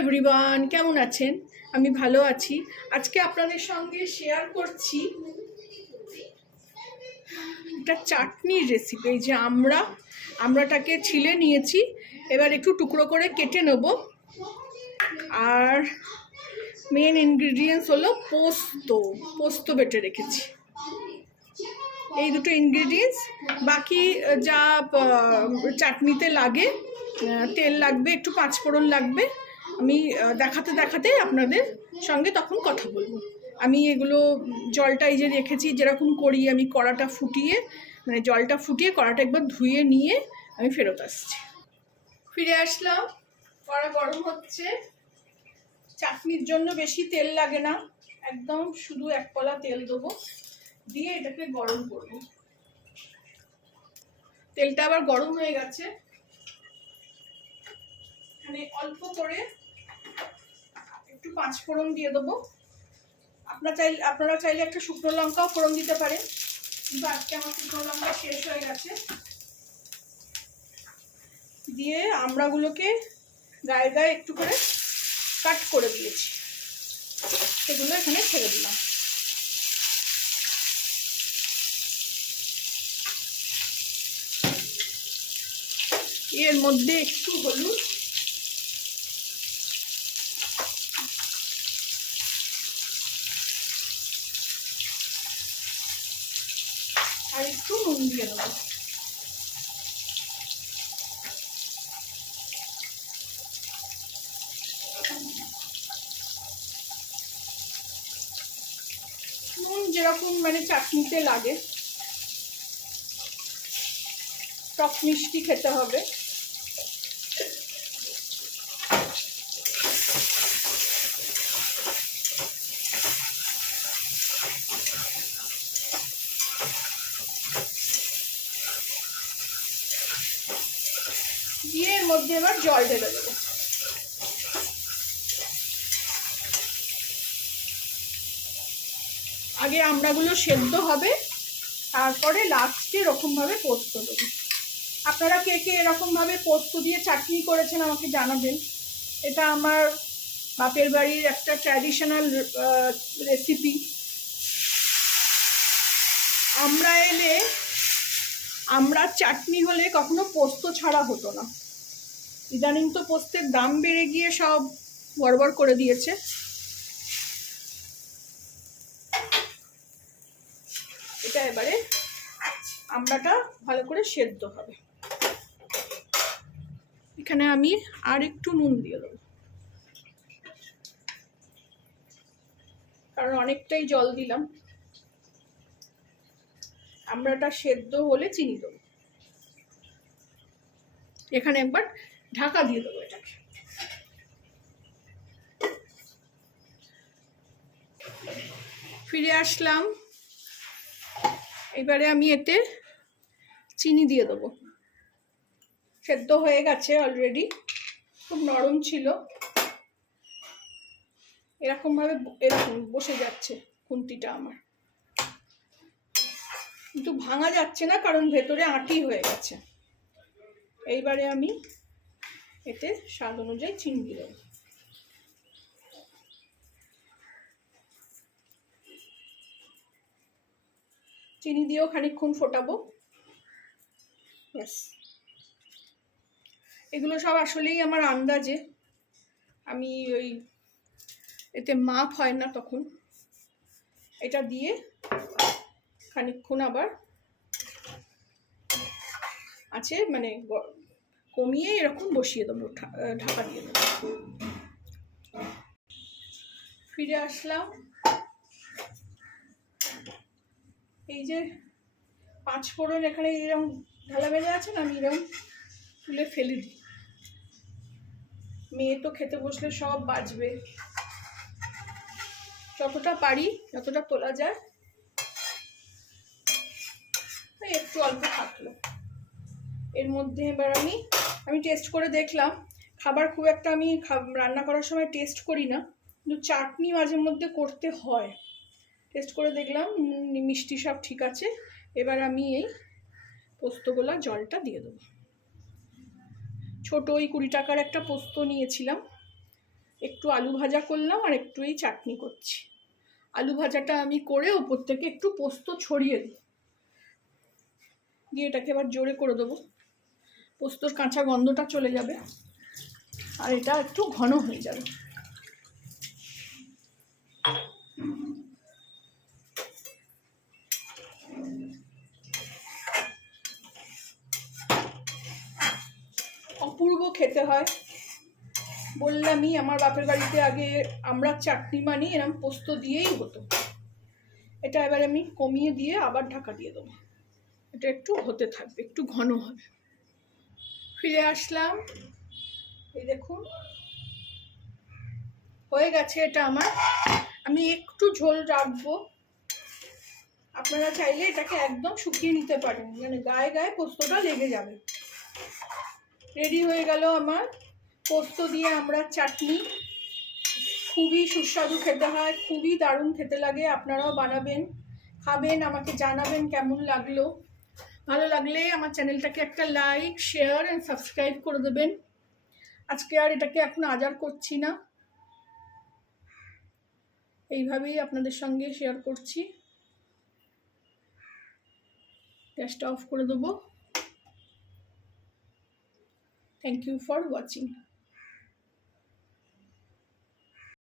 Everyone, কেমন আছেন? আমি ভালো আছি। আজকে আপনাদের সঙ্গে শেয়ার করছি একটা চাটনির রেসিপি। এই যে আমড়াটাকে ছিলে নিয়েছি, এবার একটু টুকরো করে কেটে নেব। আর মেন ইনগ্রিডিয়েন্টস হলো পোস্ত বেটে রেখেছি। এই দুটো ইনগ্রিডিয়েন্টস। বাকি যা চাটনিতে লাগে, তেল লাগবে, একটু পাঁচফোড়ন লাগবে, আমি দেখাতে দেখাতে আপনাদের সঙ্গে তখন কথা বলবো। আমি এগুলো জলটা এই যে রেখেছি, যেরকম করি আমি কড়াটা ফুটিয়ে, মানে জলটা ফুটিয়ে কড়াটা একবার ধুয়ে নিয়ে আমি ফেরত আসছি। ফিরে আসলাম, কড়া গরম হচ্ছে। চাটনির জন্য বেশি তেল লাগে না, একদম শুধু এক পলা তেল দেবো, দিয়ে এটাকে গরম করব। তেলটা আবার গরম হয়ে গেছে, এখানে অল্প করে একটু পাঁচফোড়ন দিয়ে দেবো। আপনারা চাইলে একটা শুকনো লঙ্কাও ফোড়ন দিতে পারেন, কিন্তু আজকে আমার শুকনো লঙ্কা শেষ হয়ে গেছে। দিয়ে আমড়াগুলোকে গায়ে গায়ে একটু করে কাট করে দিয়েছি, সেগুলো এখানে ছেড়ে দিলাম। এর মধ্যে একটু হলুদ, আর একটু নুন দিয়ে দেবো। নুন যেরকম মানে চাটনিতে লাগে, টক মিষ্টি খেতে হবে। দিয়ে এর মধ্যে এবার জল ঢেলে দেবো। আগে আমড়াগুলো সেদ্ধ হবে, তারপরে লাস্টে এরকমভাবে পোস্ত দেবো। আপনারা কে কে এরকমভাবে পোস্ত দিয়ে চাটনি করেছেন আমাকে জানাবেন। এটা আমার বাপের বাড়ির একটা ট্র্যাডিশনাল রেসিপি। আমড়ার চাটনি হলে কখনো পোস্ত ছাড়া হতো না। ইদানিং তো পোস্তের দাম বেড়ে গিয়ে সব গড়বড় করে দিয়েছে। এটা এবারে আমড়াটা ভালো করে সেদ্ধ হবে। এখানে আমি আর একটু নুন দিয়ে দেবো, কারণ অনেকটাই জল দিলাম। আমড়াটা সেদ্ধ হলে চিনি দেবো। এখানে একবার ঢাকা দিয়ে দেবো এটাকে। ফিরে আসলাম, এবারে আমি এতে চিনি দিয়ে দেবো। সেদ্ধ হয়ে গেছে অলরেডি, খুব নরম ছিল। এরকম বসে যাচ্ছে খুন্তিটা আমার, কিন্তু ভাঙা যাচ্ছে না কারণ ভেতরে আঁটি হয়ে গেছে। এইবারে আমি এতে স্বাদ অনুযায়ী চিনি দিয়ে দেবো। চিনি দিয়েও খানিকক্ষণ ফোটাবো। ব্যাস, এগুলো সব আসলেই আমার আন্দাজে, আমি এতে মাপ হয় না তখন। এটা দিয়ে খানিকক্ষণ আবার আছে মানে কমিয়ে এরকম বসিয়ে দেবো, ঢাকা দিয়ে দেবো। ফিরে আসলাম, এই যে পাঁচফোড়ন এখানে এরকম ঢালা বেজে আছে না, আমি এরকম তুলে ফেলে দিই। মেয়ে তো খেতে বসলে সব বাজবে, যতটা পারি যতটা তোলা যায়, একটু অল্প থাকলো। এর মধ্যে এবার আমি টেস্ট করে দেখলাম। খাবার খুব একটা আমি রান্না করার সময় টেস্ট করি না, কিন্তু চাটনি মাঝে মধ্যে করতে হয়। টেস্ট করে দেখলাম মিষ্টি সব ঠিক আছে। এবার আমি এই পোস্তগোলা জলটা দিয়ে দেবো। ছোট ওই 20 টাকার একটা পোস্ত নিয়েছিলাম, একটু আলু ভাজা করলাম আর একটু এই চাটনি করছি। আলু ভাজাটা আমি করে ওপর থেকে একটু পোস্ত ছড়িয়ে দিই, দিয়ে এটাকে এবার জোরে করে দেবো, পোস্তর কাঁচা গন্ধটা চলে যাবে আর এটা একটু ঘন হয়ে যাবে। অপূর্ব খেতে হয়। বললামই আমার বাপের বাড়িতে আগে আমরা চাটনি মানে এরকম পোস্ত দিয়েই হতো। এটা এবার আমি কমিয়ে দিয়ে আবার ঢাকা দিয়ে দেবো, এটা একটু হতে থাকবে, একটু ঘন হবে। ফিরে আসলাম, এই দেখুন হয়ে গেছে এটা আমার। আমি একটু ঝোল রাখবো, আপনারা চাইলে এটাকে একদম শুকিয়ে নিতে পারেন, মানে গায়ে গায়ে পোস্তটা লেগে যাবে। রেডি হয়ে গেল আমার পোস্ত দিয়ে আমরা চাটনি। খুবই সুস্বাদু খেতে হয়, খুবই দারুণ খেতে লাগে। আপনারাও বানাবেন, খাবেন, আমাকে জানাবেন কেমন লাগলো। ভালো লাগলে আমার চ্যানেলটাকে একটা লাইক, শেয়ার অ্যান্ড সাবস্ক্রাইব করে দেবেন। আজকে আর এটাকে এখন আজার করছি না, এইভাবেই আপনাদের সঙ্গে শেয়ার করছি। গ্যাসটা অফ করে দেবো। Thank you for watching.